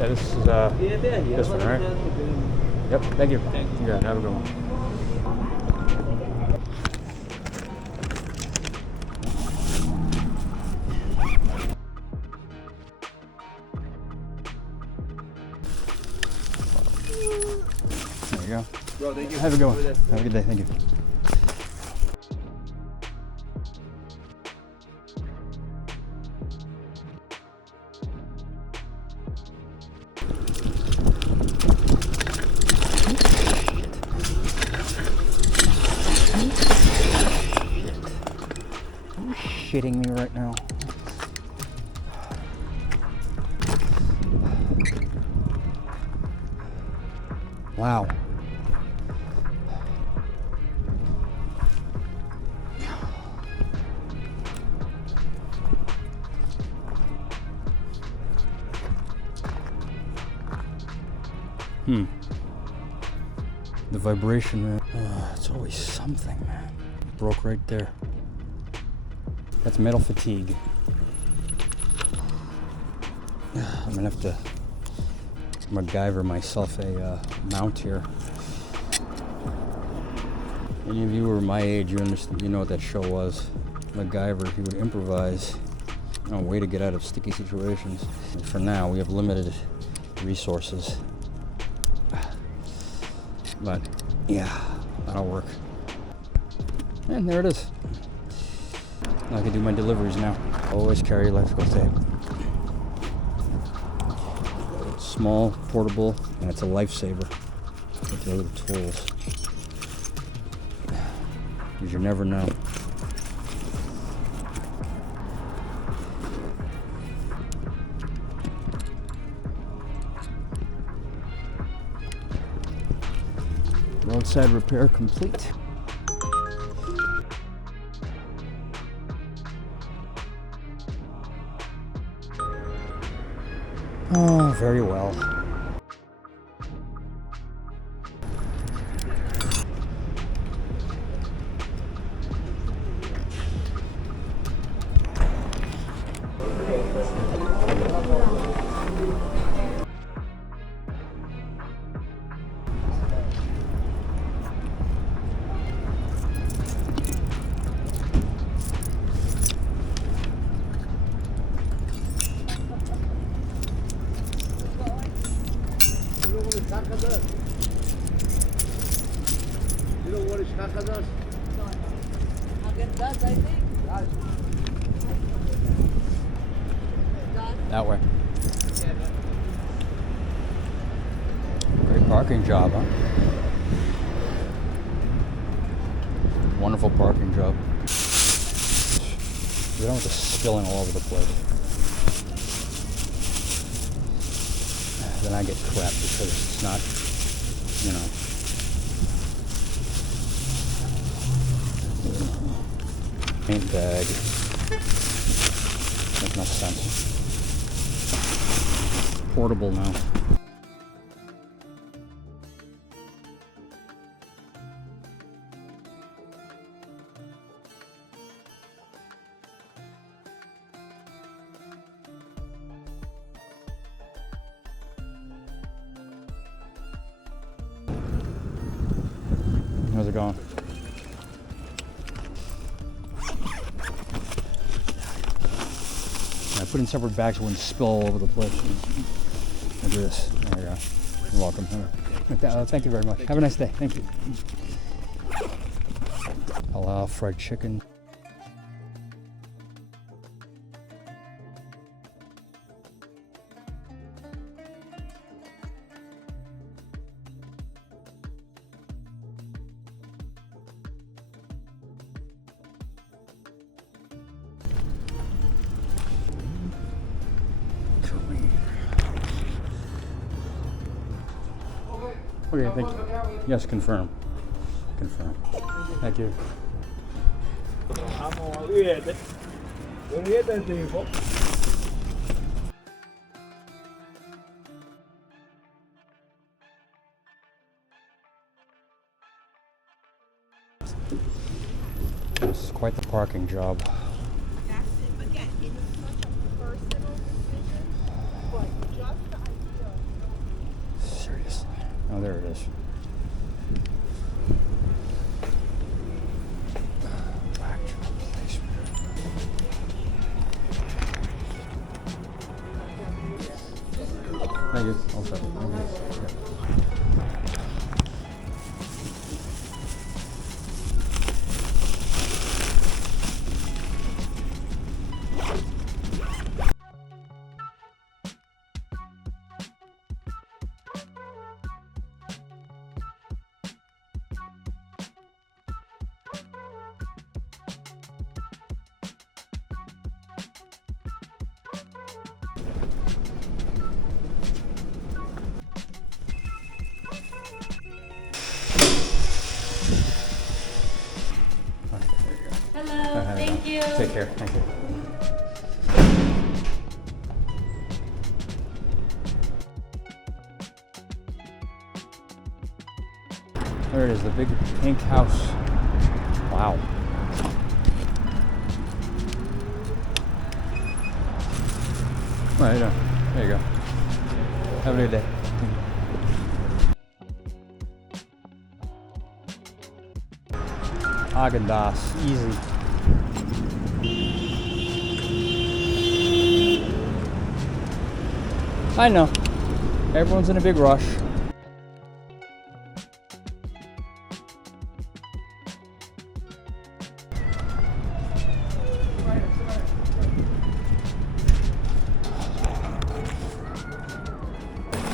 Yeah, this is this one, right? Yep, thank you. Yeah, have a good one. There you go. Bro, thank you. Have a good one. Have a good day. Thank you. Shitting me right now. Wow. The vibration, man. It's always something, man. Broke right there. That's metal fatigue. I'm gonna have to MacGyver myself a mount here. Any of you who are my age, you understand, you know what that show was. MacGyver, he would improvise a way to get out of sticky situations. And for now, we have limited resources. But yeah, that'll work. And there it is. I can do my deliveries now. Always carry electrical tape. It's small, portable, and it's a lifesaver with your little tools. Because you never know. Roadside repair complete. Oh, very well. That way. Great parking job, huh? Wonderful parking job. We don't want this spilling all over the place. Then I get crap because it's not, you know. Paint bag. Makes no sense. Portable now. How's it going? I put in separate bags so it wouldn't spill all over the place. Look at this. There you go. You're welcome. Thank you very much. Have a nice day. Thank you. Allow fried chicken. Okay, thank you. Yes, confirm. Confirm. Thank you. This is quite the parking job. That's it. Again, it is such a personal decision, but just the idea Oh, there it is. Thank you. All set. Thank you. Hello, thank you. Take care. Thank you. There it is, the big pink house. Wow. Right, there you go. Have a good day. Haagen-Dazs, easy. I know. Everyone's in a big rush.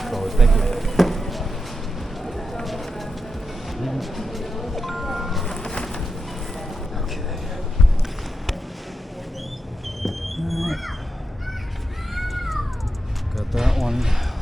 Oh, thank you. Okay. All right. Got that one.